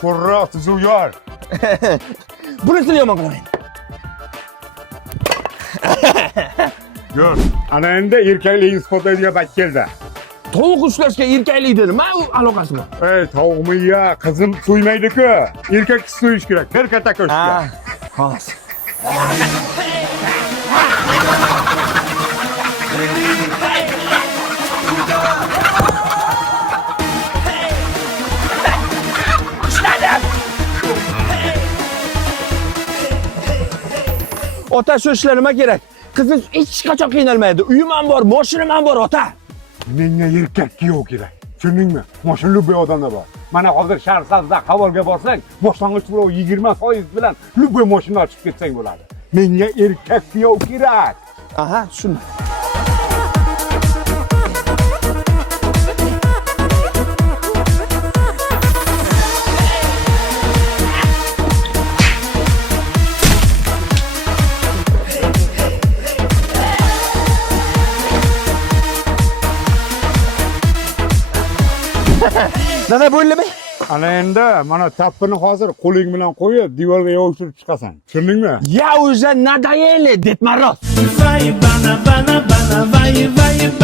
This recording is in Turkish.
Purra tuzu yor. Bunisini yomon qilaman. Gör. Ana endi erkakligini isbotlaydigan payt keldi. Tovuq ushlashga erkaklik dedim. Ha, u aloqasi bor. Tavuğumu ya, qizim so'ymaydi-ku. Erkak so'yish kerak. Bir katta ko'shga. Xolos. Ota shu ishlar nima kerak? Qizingiz hech qachon qiynalmaydi. Uyim ham bor, mashinam ham bor, ota. Menga erkak kuyov kerak. Tushundingmi? Mashinali bir odamda bor. Mana hozir Sharsabza qavolga borsang, boshlang'ich to'lov 20% bilan любой mashina ochib ketsang bo'ladi. Menga erkak kuyov kerak. Aha, shuni. Nana bo'ldimi? Ana endi mana tappini hozir qo'ling bilan qo'yib, devorga yopishtirib chiqasan. Tushundingmi? Я уже надоели, Дед Мороз. Vai, bana, bana, bana, vai, vai, bana.